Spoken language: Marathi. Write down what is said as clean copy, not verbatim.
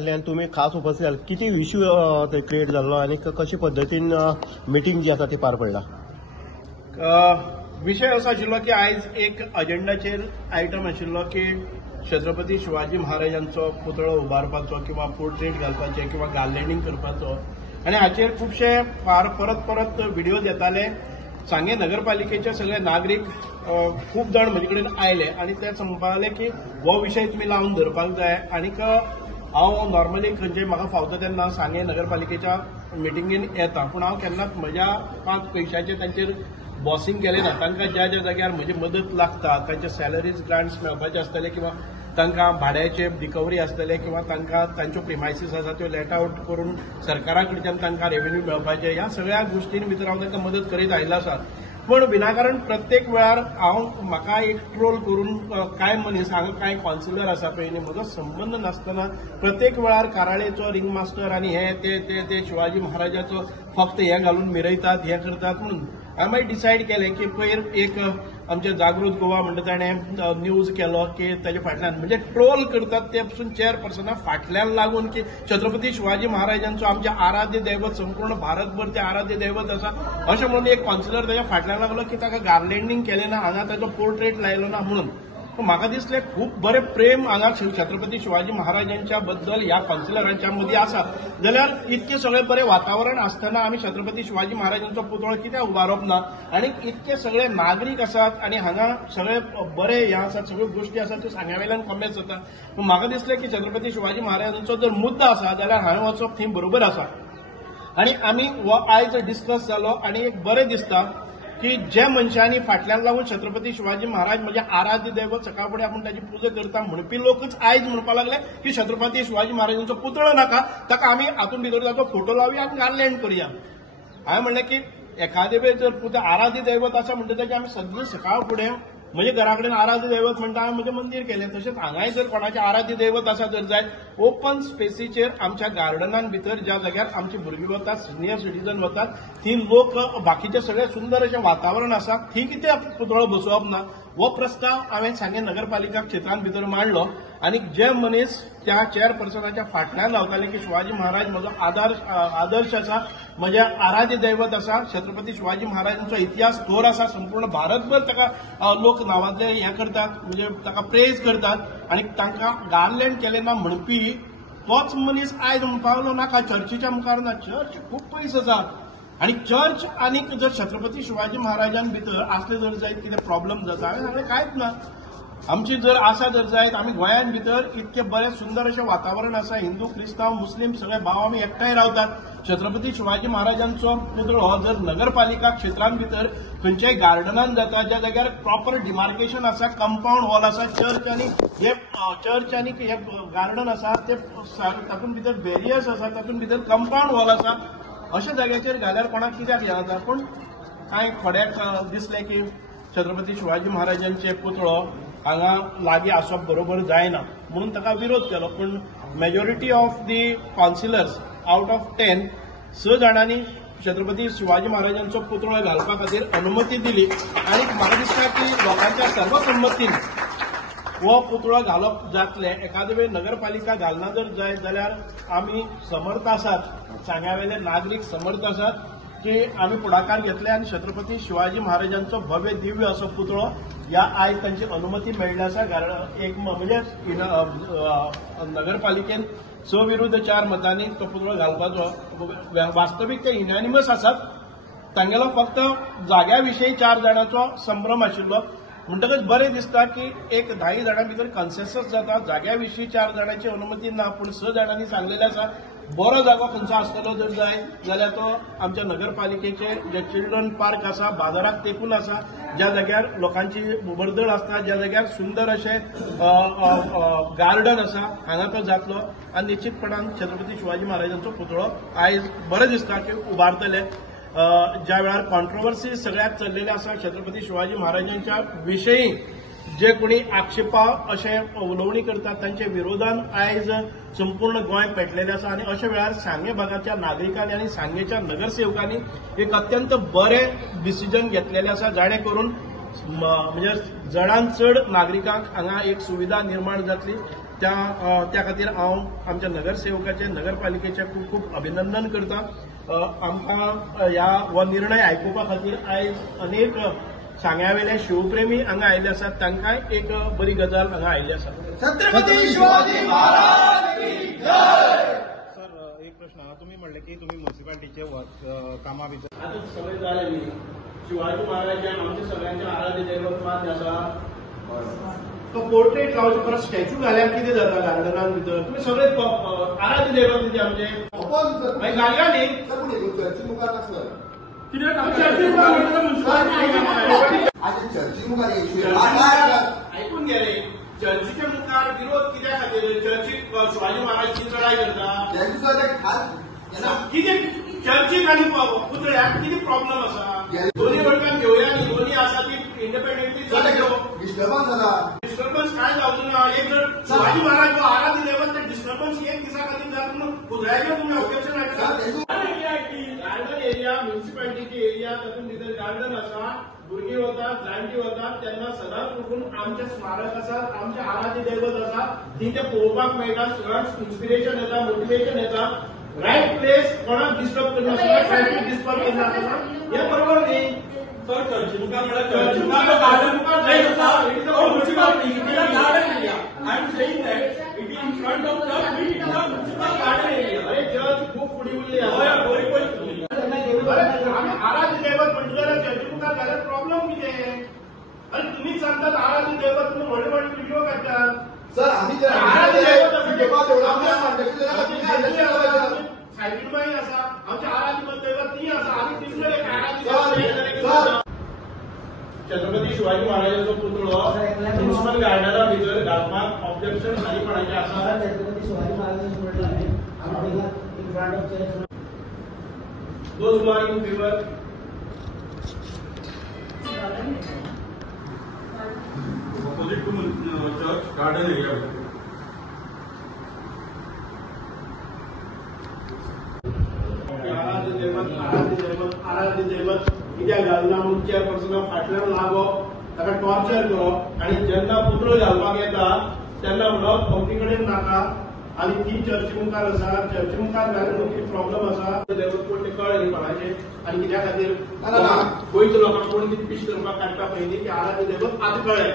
आले आणि तुम्ही खास उपस्थित आले. किती इश्यू ते क्रिएट झालो आणि कशा पद्धतीन मिटींग जी आसा ती पार पडला. विषय असो आशिल्लो की आयज एक अजेंडाचेर आयटम आशिल्लो की छत्रपती शिवाजी महाराजांचो पुतळो उबारपाचो किंवा पोर्ट्रेट घालपाचे किंवा गार्लँडिंग करपाचो आणि हाचेर खुबशे परत परत व्हिडिओज येताले. सांगे नगरपालिकेचे सगळे नागरीक खूप जण म्हजे कडेन आयले आणि ते म्हणपाक की हो विशय तुम्ही लावन धरपाक जाय. आनीक हांव नॉर्मली खंयचे म्हाका फावता तेन्ना सांगे नगरपालिकेच्या मिटिंगेन येता, पूण हांव केन्नाच म्हज्या 5 पयशांचे तांचेर बॉसिंग केलें ना. तांकां ज्या ज्या जाग्यार म्हजी मदत लागता, तांचे सॅलरीज ग्रांट्स मेळपाचे आसतले किंवा तांकां भाड्याचे रिकवरी आसतले किंवा तांकां तांच्यो प्रिमायसीस आसा त्यो लेट आउट करून सरकारा कडच्यान तांकां रेव्हेन्यू मेळपाचे, ह्या सगळ्या गोश्टीं भितर हांव तांकां मदत करीत आयिल्लो आसा. पण विनाकारण प्रत्येक वेळार म्हाका एक ट्रोल करून कांय मनीस हांगा कांय कावन्सिलर आसा पळय न्ही, म्हजो संबंद नासतना प्रत्येक वेळार काराळेचो रिंग मास्टर आनी हे ते शिवाजी महाराजाचो फक्त हे घालून मिरयतात, हे करतात. म्हणून हांवें मागीर डिसायड केलें की पयर एक आमचे जागृत गोवा म्हणटा ताणें न्यूज केलो की ताच्या फाटल्यान म्हणजे ट्रोल करतात ते पसून चेअरपर्सना फाटल्यान लागून की छत्रपती शिवाजी महाराजांचो आमचे आराध्य दैवत संपूर्ण भारतभर ते आराध्य दैवत आसा अशें म्हणून एक कावन्सिलर ताच्या फाटल्यान लागलो की ताका गार्लँडिंग केलें ना, हांगा ताजो पोर्ट्रेट लायलो ना म्हणून. म्हाका दिसलें खूब बरें प्रेम हांगा छत्रपती शिवाजी महाराजांच्या बद्दल ह्या कावन्सिलरांच्या मदीं आसा. जाल्यार इतकें सगळें बरें वातावरण आसतना आमी छत्रपती शिवाजी महाराजांचो पुतळो कित्याक उबारप ना. आनी इतके सगळे नागरीक आसात आनी हांगा सगळे बरे हे आसात, सगळ्यो गोश्टी आसात त्यो सांग्यावेल्यान कमेंट्स जाता. पूण म्हाका दिसलें की छत्रपती शिवाजी महाराजांचो जर मुद्दो आसा जाल्यार हांवें वचप थंय बरोबर आसा. आनी आमी हो आयज डिस्कस जालो आनी एक बरें दिसता की जे मनशांनी फाटल्यान लागून छत्रपती शिवाजी महाराज म्हणजे आराध्य दैवत सकाळ फुडें आपूण ताची पुजा करता म्हणपी लोकच आयज म्हणपाक लागले की छत्रपती शिवाजी महाराजांचो पुतळो नाका, ताका आमी हातून भितर ताचो फोटो लावया आनी गार्लँड करुया. हांवें म्हणलें की एखादे वेळ जर आराध्य दैवत आसा म्हणटा ताचे आमी सगळीं सकाळ फुडें म्हणजे घरा कडेन आराध्य दैवत म्हणटा हांवें म्हजें मंदीर केलें. तशेंच हांगाय जर कोणाचें आराध्य दैवत आसा जर जाय ओपन स्पेसीचेर आमच्या गार्डनान भितर ज्या जाग्यार आमची भुरगीं वतात, सिनियर सिटीजन वतात, थंय लोक बाकीचे सगळे सुंदर अशें वातावरण आसा, थंय कित्याक पुतळो बसोवप ना. हो प्रस्ताव हांवें सांगे नगरपालिका क्षेत्रांत भितर मांडलो आनी जे मनीस त्या चेअरपर्सनाच्या फाटल्यान रावताले की शिवाजी महाराज म्हजो आदर्श आसा, म्हजे आराध्य दैवत आसा, छत्रपती शिवाजी महाराजांचो इतिहास थोर आसा, संपूर्ण भारतभर ताका लोक नांवांतले हे करतात म्हणजे ताका प्रेज करतात आनी तांकां गार्लँड केलें ना म्हणपी तोच मनीस आयज म्हणपाक नाका चर्चीच्या मुखार ना. चर्च खूब पयस आसा आनी चर्च आनीक जर छत्रपती शिवाजी महाराजान भितर असले जर जायत कितें प्रॉब्लेम जाता हांवें सांगलें कांयच ना. आमची जर आसा जर जायत आमी गोंयान भितर इतके बरें सुंदर अशें वातावरण आसा, हिंदू क्रिस्तांव मुस्लीम सगळे भाव आमी एकठांय रावतात. छत्रपती शिवाजी महाराजांचो पुतळो जर नगरपालिका क्षेत्रांत भितर खंयच्याय गार्डनान जाता ज्या जाग्यार प्रॉपर डिमार्केशन आसा, कंपाऊंड वॉल आसा, चर्च आनी हे गार्डन आसा ते तातूंत भितर बॅरियर्स आसा, तातूंत भितर कंपाऊंड वॉल आसा, अशा जाग्याचेर घाल्यार कोणाक कित्याक हे जाता. पूण कांय थोड्याक दिसलें की छत्रपती शिवाजी महाराजांचे पुतळो हांगा लागीं आसप बरोबर जायना म्हणून ताका विरोध केलो. पूण majority of the councillors out of 10 6 जाणांनी छत्रपती शिवाजी महाराजांचो पुतळो घालपा खातीर अनुमती दिली आनी म्हाका दिसता की लोकांच्या सर्वसंमतीन हो पुतळो घालप जातलें. एखादे वेळ नगरपालिका घालना जर जायत जाल्यार आमी समर्थ आसात, सांग्यावेले नागरीक समर्थ आसात की आमी पुढाकार घेतले आनी छत्रपती शिवाजी महाराजांचो भव्य दिव्य असो पुतळो ह्या आयज तांची अनुमती मेळ्ळी आसा. एक म्हणजे नगरपालिकेन 6 विरुद्ध 4 मतांनी तो पुतळो घालपाचो. वास्तवीक ते युनॅनिमस आसात, तांगेलो फक्त जाग्या विशीं 4 जाणांचो संभ्रम आशिल्लो. म्हणटकच बरें दिसता की एक 10 जाणां भितर कन्सेन्सस जाता. जाग्या विशीं 4 जाणांची अनुमती ना, पूण 6 जाणांनी सांगलेलें आसा बरो जागो खंयचो आसतलो जर जाय जाल्यार तो आमच्या नगरपालिकेचे जे चिल्ड्रन पार्क आसा, बाजाराक तेंकून आसा, ज्या जाग्यार लोकांची उबरदळ आसता, ज्या जाग्यार सुंदर अशें गार्डन आसा, हांगा तो जातलो आनी निश्चितपणान छत्रपती शिवाजी महाराजांचो पुतळो आयज बरें दिसता की उबारतले. ज्या वेळार कॉन्ट्रोवर्सी सगळ्यात चल्लेले आसा छत्रपती शिवाजी महाराजांच्या विशयी जे कोणी आक्षेपा अशें उलोवणी करतात तांचे विरोधान आयज संपूर्ण गोंय पेटलेलें आसा. आनी अशा वेळार सांगे भागाच्या नागरिकांनी आनी सांगेच्या नगरसेवकांनी एक अत्यंत बरें डिसिजन घेतलेलें आसा, जाणे करून म्हणजे चडांत चड नागरिकांक हांगा एक सुविधा निर्माण जातली. त्या खातीर हांव आमच्या नगरसेवकाचे नगरपालिकेचे खूप खूप अभिनंदन करता. आमकां हो निर्णय आयकुपा खातीर आयज अनेक सांग्यावेले शिवप्रेमी हांगा आयिल्ले आसात, तांकांय एक बरी गजाल हांगा आयिल्ली आसा. छत्रपती शिवाजी महाराज की जय. सर, एक प्रश्न हा. तुम्ही म्हणले की तुम्ही म्युन्सिपालिटीचे कामा भितर आता सवय जालेली. शिवाजी महाराजांच्या आमच्या सगळ्यांच्या आराध्य दैवत मान्य आसा. तो पोर्ट्रेट लावचे परत स्टॅच्यू घाल्यार कितें जाता गार्डनान भितर? तुमी सगळे आराध्य दैवत म्हणजे आमचे मागीर घालया न्ही. चर्ची मुखार नासलो. कित्याक चर्ची मुखार म्हणटा म्युन्सिपालिटी चर्ची मुखार ऐकून गेले. चर्चीच्या मुखार विरोध कित्या खातीर? चर्चीक शिवाजी महाराजांची चढाई करता. कितें चर्चीक आनी पुतळ्याक कितें प्रॉब्लेम आसा? दोन्ही वटकान घेवया न्ही. दोन्ही आसा ती इंडिपेंडंटली डिस्टर्बन्स जाला. डिस्टर्बन्स काय जावचो ना. एक जर शिवाजी महाराज जो आराध्य दैवत ते डिस्टर्बन्स एक दिसा खातीर जाता म्हणून पुतळ्याचेर तुमी ऑब्जेक्शन हाडटा. गार्डन एरिया, म्युन्सिपालिटीची एरिया, तातूंत भितर गार्डन आसा. भुरगीं वतात, जाणटी वतात, तेन्ना सदांच उठून आमचे स्मारक आसात, आमचे आराध्य दैवत आसा, ती ते पळोवपाक मेळटा. सगळ्यांक इन्स्पिरेशन येता, मोटिवेशन येता. राईट प्लेस कोणाक डिस्टर्ब करनासतना, ट्रॅफिक डिस्टर्ब करनासतना. हे बरोबर न्ही. सर, चर्ची मुखार म्हळ्यार चर्ची मुखार गार्डन मुखार नाही जाय आसा. It is Oh, municipality, it is a garden area. I am saying that it is in front of the it is a municipal garden area. अरे चर्च खूप फुडी उरली Oh, yeah, आसा. very good. आम्ही आराध्य दैवत म्हणटा जाल्यार चर्ची मुखार जाल्यार प्रॉब्लेम कितें? अरे तुम्हीच सांगतात आराध्य दैवत, तुम्ही व्हडले व्हडले व्हिडिओ काडटात. सर आम्ही जर आराध्य दैवत आसा ते आमच्या सायबीनबाई आसा, आमचे आराध्य दैवत ती आसा. आमी तिसरे एक आराध्य सर, दैवत. छत्रपती शिवाजी महाराजांचो पुतळो म्युनिसिपल गार्डना भितर घालपाक ऑब्जेक्शन खालीपणाचे आसा. छत्रपती शिवाजी महाराजांचं म्हटलं आहे आम्ही in front of church. Those who are in favor, Opposite to church, garden area. आराध्य दैवत कित्याक घालना म्हणून चेअरपर्सना फाटल्यान लागप, ताका टॉर्चर करप आणि जेन्ना पुतळो घालपाक येता तेन्ना म्हणप अमके कडेन नाका. आणि ती चर्ची मुखार आसा. चर्ची मुखार घालून कितें प्रॉब्लेम आसा दैवत कोण ते कळ्ळे न्ही कोणाचे. आणि कित्या खातीर गोंयच्या लोकांक कोण कितें पीश करपाक काडटा पळय न्ही ते आराध्य दैवत आतां कळ्ळें.